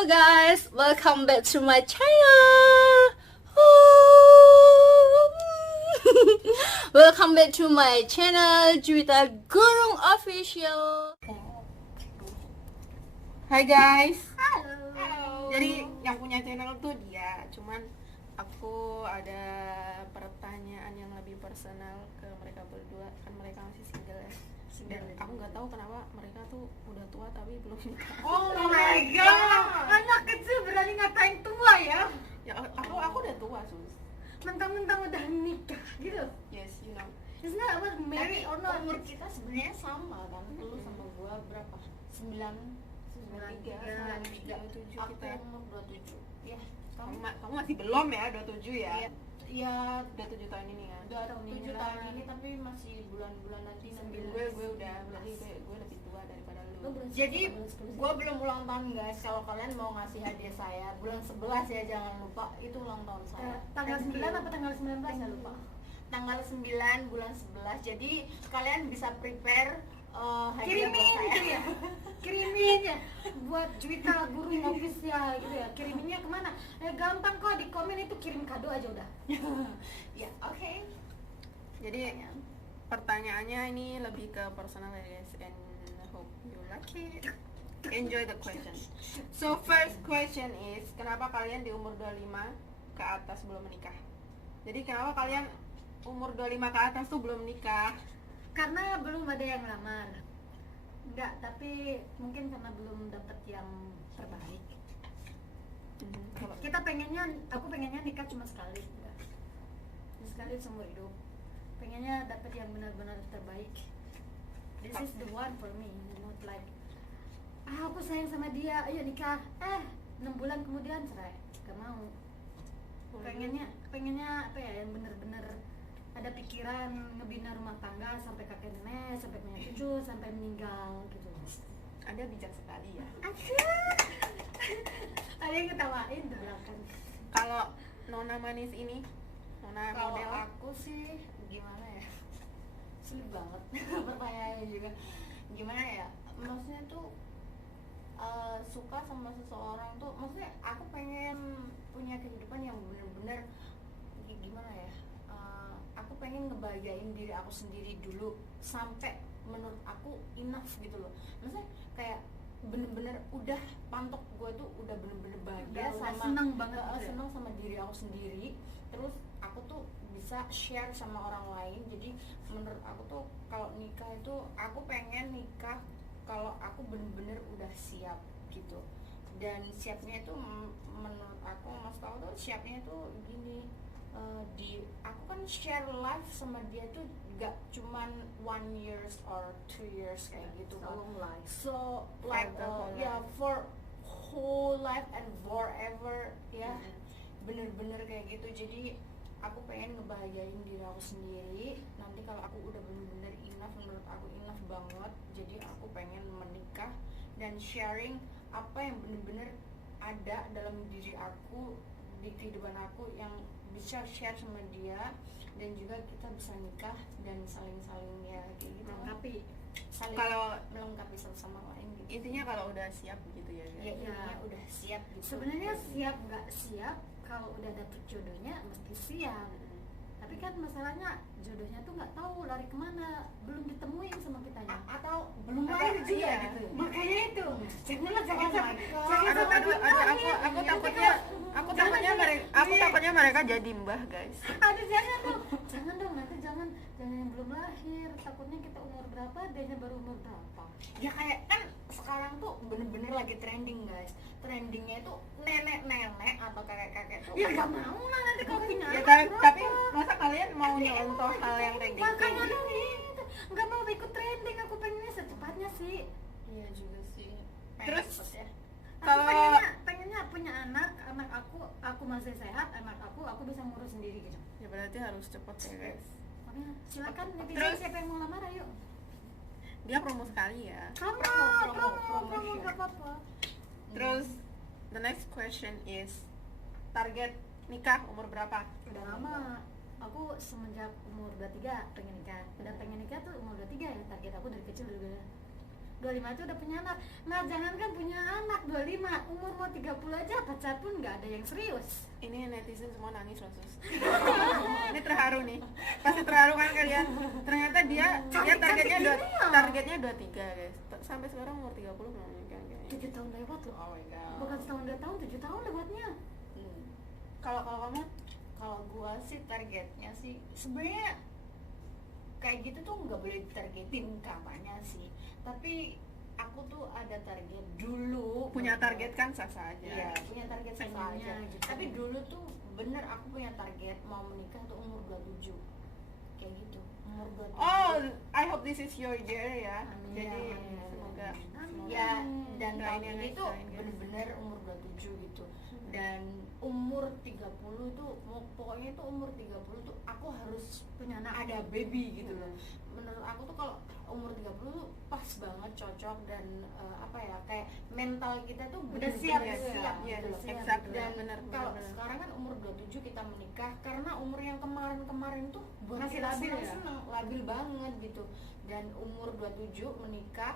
Hello guys, welcome back to my channel. Welcome back to my channel Juwita Gurung Official. Hai guys. Halo. Jadi yang punya channel tuh dia, cuman aku ada pertanyaan yang lebih personal ke mereka berdua, kan mereka masih single ya. Dan aku nggak tahu kenapa mereka tuh udah tua tapi belum nikah. Oh my god, anak kecil berani ngatain tua ya? Ya aku udah tua sus. Mentang-mentang udah nikah gitu. Yes, you know. It's not about married or not. Umur kita sebenarnya sama kan, lu sama gua berapa? 93, 27 aku kita. umur 27. Ya, Kamu masih belum ya 27 ya? ya Udah 7 tahun ini ya. udah 7 tahun ini tapi masih bulan-bulan nanti Gue udah berarti gue lebih tua daripada lu. Jadi gua belum ulang tahun guys. Kalau kalian mau ngasih hadiah saya bulan 11 ya, jangan lupa itu ulang tahun saya. Tanggal 9 apa tanggal 19 ya lupa. Tanggal 9 bulan 11. Jadi kalian bisa prepare hadiah buat Kirimin saya. gitu ya. Kirimin ya buat Juwita Gurung Official gitu ya. Kiriminnya kemana? Gampang kok, di komen itu kirim kado aja udah. Ya, oke. Jadi pertanyaannya ini lebih ke personal ya guys, and hope you like it. Enjoy the question. So first question is, kenapa kalian di umur 25 ke atas belum menikah? Jadi kenapa kalian umur 25 ke atas tuh belum menikah? Karena belum ada yang lamar. Enggak, tapi mungkin karena belum dapat yang terbaik. Kita pengennya, aku pengennya nikah cuma sekali, udah. Sekali seumur hidup. Pengennya dapat yang benar-benar terbaik. This is the one for me, not like aku sayang sama dia, ayo nikah. 6 bulan kemudian cerai, gak mau. Pengennya apa ya, yang benar-benar ada pikiran ngebina rumah tangga sampai kakek nenek, sampai punya cucu, sampai meninggal gitu. Anda bijak sekali ya. Ada yang ketawain di belakang. Kalau Nona manis ini, Nona Kalau model aku sih gimana ya? Sulit banget pertanyaannya juga. Gimana ya? Maksudnya tuh suka sama seseorang tuh, maksudnya aku pengen punya kehidupan yang bener-bener gimana ya? Aku pengen ngebahagiain diri aku sendiri dulu sampai menurut aku enough gitu loh. Maksudnya kayak bener-bener udah pantok gue tuh udah bener-bener bahagia Udah sama seneng banget gitu ya? seneng sama diri aku sendiri. Terus aku tuh bisa share sama orang lain. Jadi menurut aku tuh kalau nikah itu aku pengen nikah kalau aku bener-bener udah siap gitu. Dan siapnya itu menurut aku, maksud aku tuh siapnya tuh gini, aku kan share life sama dia tuh gak cuman 1 years or 2 years kayak gitu kan. So like the whole yeah, for whole life and forever ya. Bener-bener kayak gitu. Jadi aku pengen ngebahagiain diri aku sendiri. Nanti kalau aku udah bener-bener enough, menurut aku enough banget, jadi aku pengen menikah dan sharing apa yang bener-bener ada dalam diri aku, di kehidupan aku, yang bisa share sama dia, dan juga kita bisa nikah dan saling-saling ya kayak gitu, Melengkapi. saling Kalau- melengkapi satu sama lain gitu. intinya kalau udah siap gitu ya guys. Ya, intinya udah siap gitu. Sebenarnya siap nggak siap, kalau udah dapet jodohnya mesti siap. Tapi kan masalahnya jodohnya tuh nggak tahu lari kemana, belum ditemuin sama kitanya. Atau belum Atau- lahir juga iya, gitu. Makanya itu, janganlah Oh my God. Aku takutnya mereka jadi mbah guys. Ada jangan dong, jangan dong, nanti jangan yang belum lahir, takutnya kita umur berapa, dianya baru umur berapa. Ya kayak kan sekarang tuh bener-bener lagi trending guys. Trendingnya itu nenek-nenek atau kakek-kakek tuh. Ya nggak mau lah nanti kalau punya Ya anak kan, berapa. tapi masa kalian mau nyontoh hal yang kayak gitu? Makanya dong itu, nggak mau ikut trending, aku pengennya secepatnya sih. Iya juga sih. Terus, Cepet ya. Aku Kalau- pengennya punya anak aku masih sehat, anak aku bisa ngurus sendiri gitu. Ya berarti harus cepet ya guys. Makanya silakan netizen, Terus- siapa yang mau lamar ayo. Dia promo sekali ya. Promo, nggak apa-apa. Terus the next question is, target nikah umur berapa? Udah lama. Aku semenjak umur 23 pengen nikah. Udah pengen nikah tuh umur 23 ya, target aku dari kecil udah. 25 itu udah punya anak. Nah, jangankan punya anak 25, umur mau 30 aja pacar pun nggak ada yang serius. Ini netizen semua nangis loh sus. Ini terharu nih, pasti terharu kan kalian. Ternyata dia targetnya 23 guys. Sampai sekarang umur 30 belum nikah kayaknya. 7 tahun lewat loh. Oh my god. Bukan setahun 2 tahun, 7 tahun lewatnya. Kalau kamu Kalau gua sih targetnya sih sebenarnya kayak gitu tuh nggak boleh ditargetin kapannya sih. Tapi aku tuh ada target dulu. punya target kan sah-sah aja. Iya, punya target sah Pengennya aja. gitu. Tapi dulu tuh bener aku punya target mau menikah tuh umur 27. Kayak gitu. Umur 27. Oh, I hope this is your year ya. Amin. Jadi Amin. semoga Ya, dan Doain tahun ya, ini guys, tuh doain, guys. bener-bener umur 27 gitu. Dan umur 30 tuh pokoknya tuh umur 30 tuh aku harus Punya anak. ada baby gitu loh. Menurut aku tuh kalau umur 30 tuh pas banget, cocok, dan apa ya, kayak mental kita tuh Udah siap bener-bener gitu ya. siap Iya, gitu loh. exactly. Dan Bener, kalau bener. sekarang kan umur 27 kita menikah, karena umur yang kemarin-kemarin tuh buat Masih kita labil ya? seneng-seneng, labil banget gitu. Dan umur 27 menikah,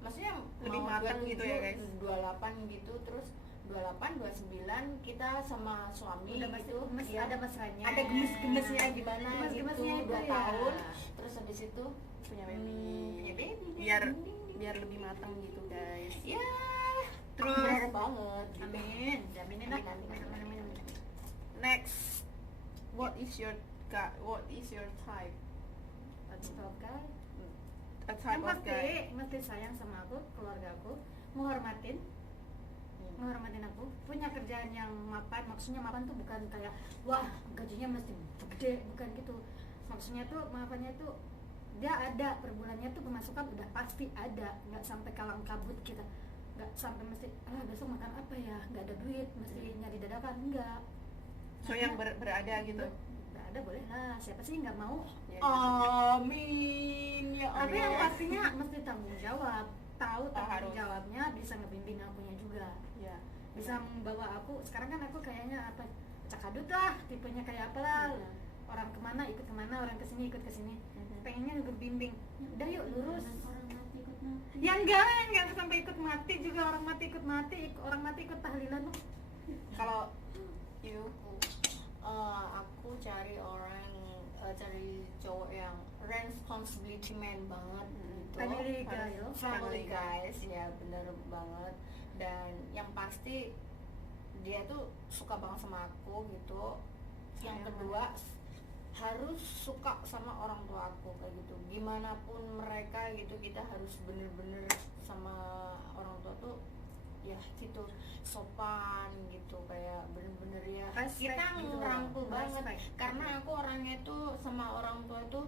maksudnya Lebih mau matang gitu ya, guys. 28 gitu, terus 28, 29 kita sama suami Udah masih gitu, masih ya. ada mesranya. Ada gemes-gemesnya gimana Gemes-gemesnya gitu, itu 2 ya. tahun. Terus habis itu punya baby. punya baby. Biar Ding, ding, ding. biar lebih matang gitu guys. Ya, Terus berharap banget gitu. Amin. Jaminin lah. Amin, amin, amin, amin. next, what is your type? Stop guys. A type Yang of guy. mesti sayang sama aku, keluarga aku, menghormatin aku, punya kerjaan yang mapan. Maksudnya mapan tuh bukan kayak wah gajinya mesti gede, bukan gitu. Maksudnya tuh mapannya tuh dia ada per bulannya tuh pemasukan udah pasti ada, nggak sampai kalang kabut kita, nggak sampai mesti besok makan apa ya, nggak ada duit, mesti nyari dadakan, enggak. So yang berada gitu. Nggak ada boleh lah, siapa sih nggak mau. Ya, Amin ya Tapi Allah. yang pastinya mesti tanggung jawab, tahu tanggung harus. jawabnya, bisa ngebimbing akunya juga, ya. bisa membawa aku. Sekarang kan aku kayaknya apa, cakadut lah, tipenya kayak apalah, Iya. orang kemana ikut kemana, orang kesini ikut kesini, pengennya ngebimbing. Udah yuk lurus. Orang mati ikut mati. Ya enggak sampai ikut mati juga, orang mati ikut mati, orang mati ikut tahlilan. Kalau you Aku cari cari cowok yang responsibility man banget gitu. Family guy, harus loh. Family guys, ya bener banget. Dan yang pasti dia tuh suka banget sama aku gitu. Yang Sayang kedua harus suka sama orang tua aku kayak gitu. Gimana pun mereka gitu, kita harus bener-bener sama orang tua tuh ya gitu, sopan gitu, kayak bener-bener ya Respect kita gitu. ngerangkul banget. Respect. Karena aku orangnya tuh sama orang tua tuh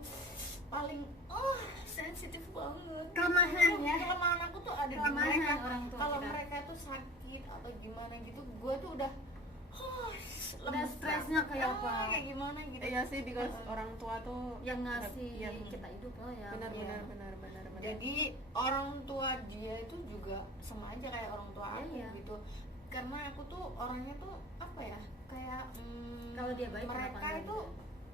paling sensitif banget. Kelemahan ya. Kelemahan aku tuh ada di Kelemahan mereka. orang tua Kalau kita. mereka tuh sakit atau gimana gitu, gue tuh udah lemes stresnya banget. kayak apa? Kayak gimana gitu. iya sih, because orang tua tuh Yang ngasih Iya, kita hidup loh ya. benar Iya. benar. Jadi orang tua dia itu juga sama aja kayak orang tua aku Iya. gitu. Karena aku tuh orangnya tuh apa ya, kayak Kalau dia baik, mereka kenapa enggak itu gitu?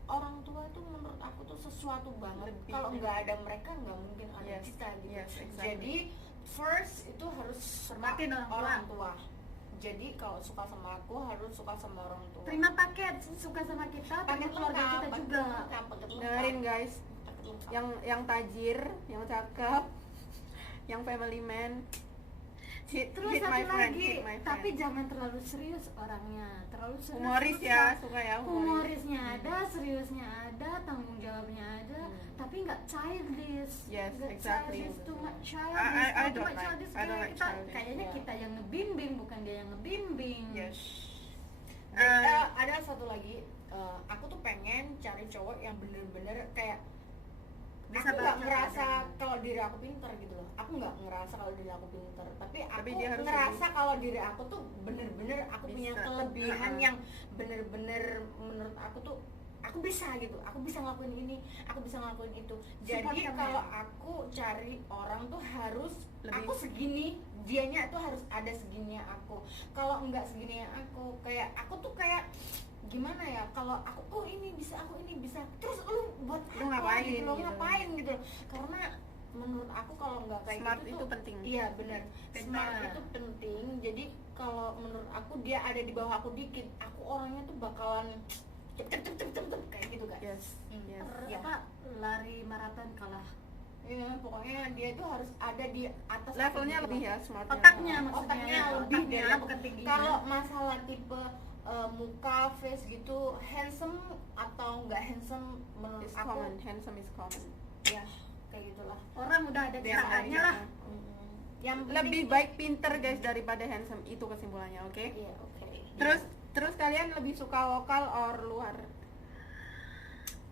orang tua tuh menurut aku tuh sesuatu banget. Lebih Kalau dari- nggak ada mereka nggak mungkin ada Yes, kita gitu. yes, exactly. Jadi first itu harus Hormatin orang tua. Jadi kalau suka sama aku harus suka sama orang tua. Terima paket, suka sama kita, terima keluarga kita paket juga. lengkap, paket lengkap. Dengerin guys, Paket lengkap. yang tajir, yang cakep, yang family man. Terus hit satu my friend, lagi, hit my friend. tapi jangan terlalu serius orangnya, terlalu serius. Humoris susah. ya, suka ya humoris. Humorisnya ada, seriusnya ada, tanggung jawabnya ada, tapi nggak childish. Yes, Nggak exactly. childish, too much childish. I Kalau don't too much like- childish, I don't kayak like kita, childish. kayaknya Yeah. kita yang ngebimbing, bukan dia yang ngebimbing. Yes. Dan, ada satu lagi, aku tuh pengen cari cowok yang bener-bener kayak Bisa aku nggak baca ngerasa keadaan. kalau diri aku pinter gitu loh. Aku nggak ngerasa kalau diri aku pinter, tapi aku dia harus ngerasa kalau diri aku tuh bener-bener aku punya Bisa. kelebihan Uh-uh. yang bener-bener menurut aku tuh aku bisa gitu. Aku bisa ngelakuin ini, aku bisa ngelakuin itu. Jadi Support kamu kalau ya? aku cari orang tuh harus Lebih- aku segini, dianya tuh harus ada segininya aku. Kalau enggak segininya aku, kayak aku tuh kayak gimana ya, kalau aku ini bisa, terus lu buat Lu apa ngapain gitu, lo gitu. ngapain gitu. Karena menurut aku kalau nggak kayak Smart gitu itu tuh, penting. iya benar, smart Benar. itu penting. Jadi kalau menurut aku dia ada di bawah aku dikit, aku orangnya tuh bakalan cep kayak gitu guys. Yes. Yes. Ya. Apa lari maraton kalah. Ya, pokoknya dia tuh harus ada di atas aku Levelnya gitu lebih loh. ya smartnya. Otaknya maksudnya. Otaknya lebih Otaknya, dari aku. bukan tingginya. Kalau masalah tipe muka, face gitu, handsome atau nggak handsome menurut It's aku common. Handsome is common. ya kayak gitulah. Orang udah ada Dia ciptaannya ada, lah. Yang Lebih baik pinter guys daripada handsome, itu kesimpulannya, oke? Iya, oke. Terus kalian lebih suka lokal or luar?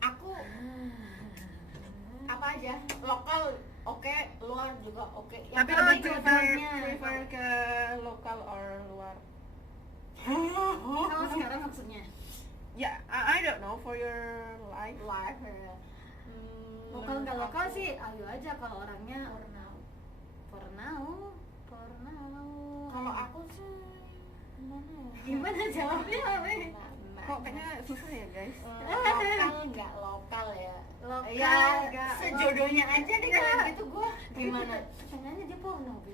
Aku apa aja, lokal oke, luar juga oke. Yang Tapi penting lebih jodohnya. prefer ke lokal or luar? Kalau sekarang maksudnya Ya, I don't know for your life. Live ya. lokal nggak menurut lokal aku- sih ayo aja kalau orangnya for now. Kalau aku sih gimana ya? Gimana jawabnya Weh? Kok kayaknya susah ya guys? Lokal nggak lokal ya? Lokal Ya nggak sejodohnya aja deh kalau gitu gua. Gimana? Pertanyaannya dia porno Bi.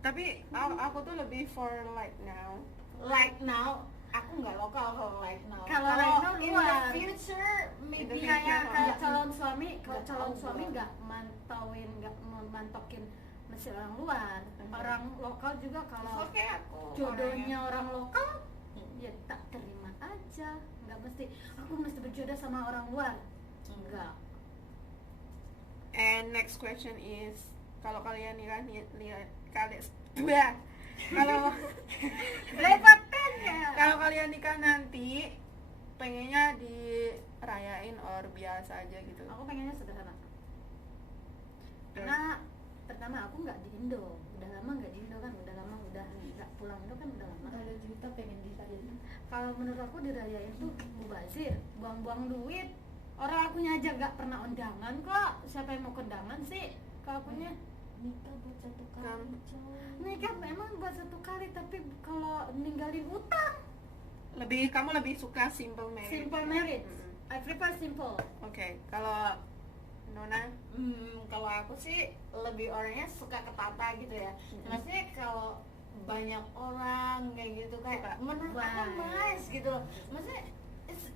Tapi aku tuh lebih for like now. Like now aku nggak lokal kalau like now. Kalau like now in luar. the future maybe In the Kayak future, kayak oh. calon suami, kalau Nggak calon tahu suami gua. nggak mantokin mesti orang luar. Orang lokal juga kalau Oke aku jodohnya orang lokal ya tak terima aja, nggak mesti aku mesti berjodoh sama orang luar, enggak. And next question is, kalau kalian lihat kalian kalau Belepotan ya. kalau kalian nikah nanti pengennya dirayain or biasa aja gitu? Aku pengennya sederhana. Karena pertama aku nggak di Indo, udah lama nggak di Indo kan, udah lama udah nggak pulang Indo kan udah lama. Ada juta pengen dirayain. Kalau menurut aku dirayain tuh mubazir, buang-buang duit. Orang akunya aja nggak pernah undangan kok, siapa yang mau kondangan sih? Kalau akunya Nikah buat satu kali, coy. nikah memang buat satu kali, tapi kalau ninggalin utang, Kamu lebih suka simple marriage? simple marriage. Mm-mm. I prefer simple. Oke, kalau Nona? kalau aku sih lebih orangnya suka ketata gitu ya. Maksudnya kalau banyak orang kayak gitu kayak Suka. menurut aku nice gitu loh. Maksudnya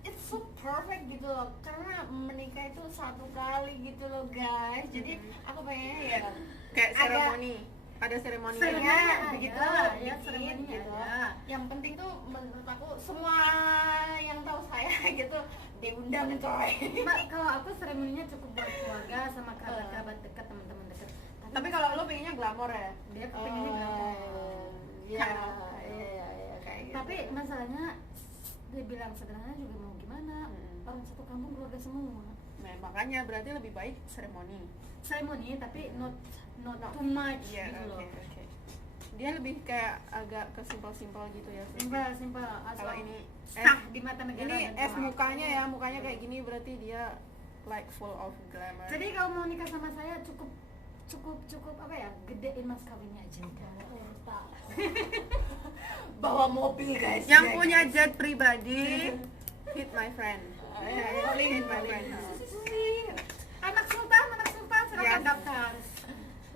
it's so perfect gitu loh. Karena menikah itu satu kali gitu loh guys. Jadi aku pengennya ya Kayak Ada- seremoni, ada seremoni. Seremoninya ya, ada, begitu, ya, dikit seremoninya gitu. ada. Yang penting tuh menurut aku semua yang tahu saya gitu diundang coy. Kalau aku seremoninya cukup buat keluarga sama kerabat-kerabat dekat, teman-teman dekat. Tapi kalau lo pengennya glamor ya? dia kepengennya glamor. Iya, Kind of. iya kayak gitu. Tapi masalahnya dia bilang sederhana juga mau gimana? Orang satu kampung keluarga semua. Nah, makanya berarti lebih baik seremoni. Seremoni tapi not too much Iya, gitu loh. oke. Dia lebih kayak agak ke simpel-simpel gitu ya. Simpel Kalau ini sah di mata negara. ini dan Tuhan. mukanya ya, mukanya kayak gini berarti dia like full of glamour. Jadi kalau mau nikah sama saya cukup apa ya, gedein mas kawinnya aja udah. bawa mobil guys. Yang ya, punya guys. jet pribadi, hit my friend. Hit my friend. Anak sultan silakan Yes. daftar.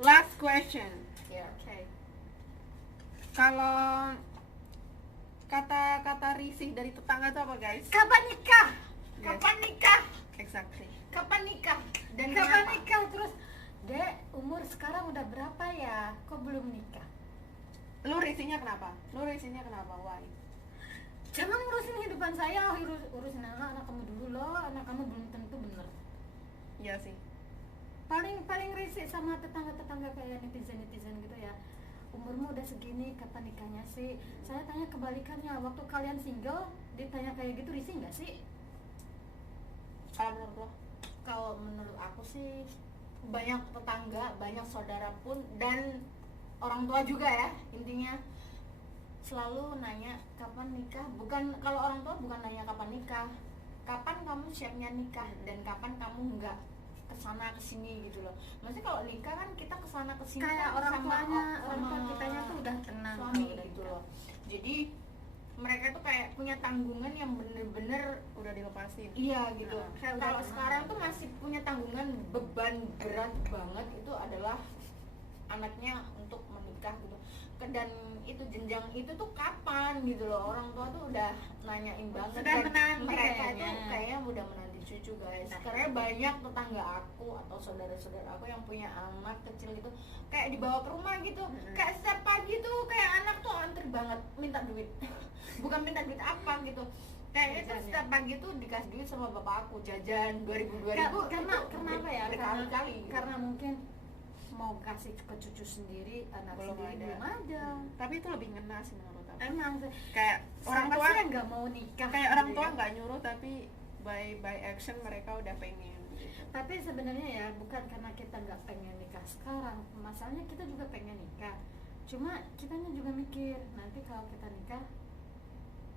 Last question. Ya. Oke. Kalau kata-kata risih dari tetangga itu apa guys? Kapan nikah? Yes. Kapan nikah? Exactly. Kapan nikah? Dan Kapan kenapa? nikah? Terus Dek, umur sekarang udah berapa ya? Kok belum nikah? Lu risihnya kenapa? Why? Jangan ngurusin hidupan saya, urusin anak kamu dulu loh. Anak kamu belum tentu bener. Iya sih. Paling risih sama tetangga-tetangga kayak netizen gitu ya. Umurmu udah segini, kapan nikahnya sih? Saya tanya kebalikannya, waktu kalian single ditanya kayak gitu risih nggak sih? Kalau menurut lo? Kalau menurut aku sih banyak tetangga, banyak saudara pun dan orang tua juga ya intinya selalu nanya kapan nikah. Bukan kalau orang tua bukan nanya kapan nikah, kapan kamu siapnya nikah dan kapan kamu nggak kesana kesini gitu loh. Maksudnya kalau nikah kan kita kesana kesini Kayak kan orang sama tuanya, orang sama tua kitanya tuh udah tenang suami kalau udah gitu nikah. loh. Jadi mereka tuh kayak punya tanggungan yang bener-bener udah dilepasin. iya gitu. Kayak udah Kalau tenang. sekarang tuh masih punya tanggungan beban berat banget itu adalah anaknya untuk menikah gitu. Dan itu jenjang itu tuh kapan gitu loh, orang tua tuh udah nanyain banget. Sudah Dan menanti mereka kayaknya. tuh kayaknya udah menanti cucu guys. Karena banyak tetangga aku atau saudara-saudara aku yang punya anak kecil gitu, kayak dibawa ke rumah gitu, kayak setiap pagi tuh kayak anak tuh antri banget minta duit. Bukan minta duit apa gitu, kayak itu Jajan, ya? setiap pagi tuh dikasih duit sama bapak aku jajan 2000 Karena apa ya? berkali-kali gitu. Karena mungkin mau kasih ke cucu sendiri, anak Belum sendiri ada. belum ada. Tapi itu lebih ngena sih menurut aku. Emang sih, Kayak orang siapa tua sih yang nggak mau nikah? kayak orang gitu tua ya? nggak nyuruh tapi by action mereka udah pengen gitu. Tapi sebenarnya ya bukan karena kita nggak pengen nikah sekarang, masalahnya kita juga pengen nikah. Cuma kitanya juga mikir nanti kalau kita nikah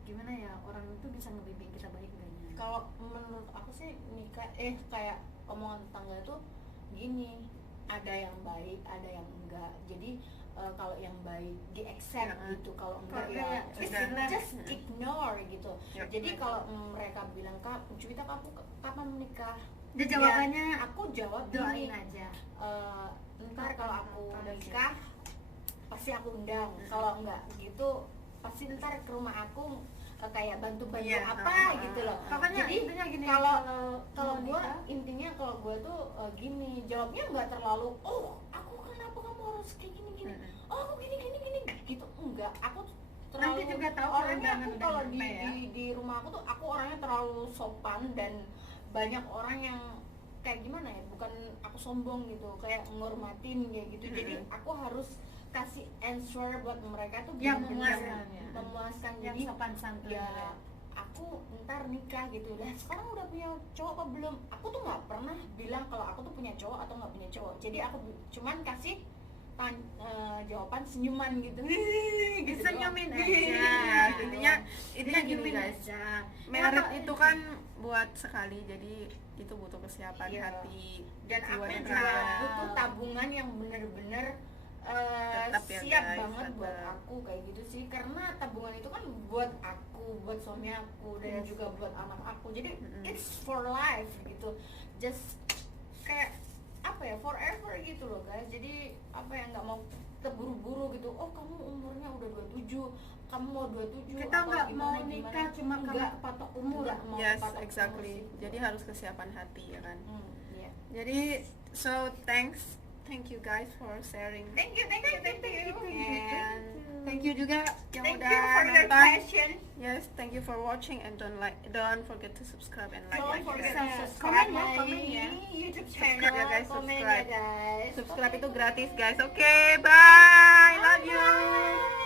gimana ya, orang itu bisa ngebimbing kita baik enggaknya. Kalau menurut aku sih nikah kayak omongan tetangga tuh gini, ada yang baik ada yang enggak. Jadi kalau yang baik di accept Ya. gitu, kalau enggak Kalau ya enggak, just ignore gitu. Ya. Jadi kalau mereka bilang, Kak Juwita kamu kapan menikah, Dia jawabannya Ya, aku jawab doain gini, aja. ntar kalau aku Kapan udah aja. nikah pasti aku undang. Kalau enggak gitu pasti ntar ke rumah aku kayak bantu-bantu Iya, apa gitu loh. Pokoknya Jadi intinya gini, kalau kalau gue nikah, intinya kalau gue tuh gini, jawabnya nggak terlalu oh aku kenapa kamu harus kayak gini oh aku gini gitu, enggak. Aku terlalu Nanti juga tahu orangnya, undangan aku udah kalau nyampe ya. di rumah aku tuh aku orangnya terlalu sopan dan banyak orang yang kayak gimana ya, bukan aku sombong gitu, kayak menghormatin kayak gitu. Jadi aku harus kasih answer buat mereka tuh Yang bener-bener memuaskan ya. memuaskan. yang Jadi sopan santun ya aku ntar nikah gitu. Dan sekarang udah punya cowok apa belum, aku tuh nggak pernah bilang kalau aku tuh punya cowok atau nggak punya cowok. Jadi aku cuman kasih jawaban senyuman gitu. Gitu disenyumin doang. Ya, aja. intinya gini Disenyumin guys, aja. merit Kenapa- itu kan buat sekali, jadi itu butuh kesiapan Iya. hati, Dan jiwa aku dan juga raga. butuh tabungan yang bener-bener Tetap ya, siap guys, banget buat tetap. aku kayak gitu sih. Karena tabungan itu kan buat aku, buat suami aku, dan Yes. juga buat anak aku. Jadi Mm-mm. it's for life gitu, just kayak apa ya, forever gitu loh guys. Jadi apa ya, nggak mau terburu-buru gitu. Oh kamu umurnya udah 27, kamu mau 27 Kita atau nggak gimana, mau nikah cuma karena Enggak. kepatok umur. Enggak mau Yes, kepatok umur exactly. sih. Jadi harus kesiapan hati ya kan. Iya. Jadi thank you guys for sharing. Thank you. And thank you juga yang Thank udah you for your nonton. question. Yes, thank you for watching and don't forget to subscribe and like. Don't forget to share. subscribe Komen ya, my komen ya. YouTube Subscribe channel. ya, guys, Komen subscribe. ya guys. Subscribe Okay. itu gratis guys. Oke, bye. Love you.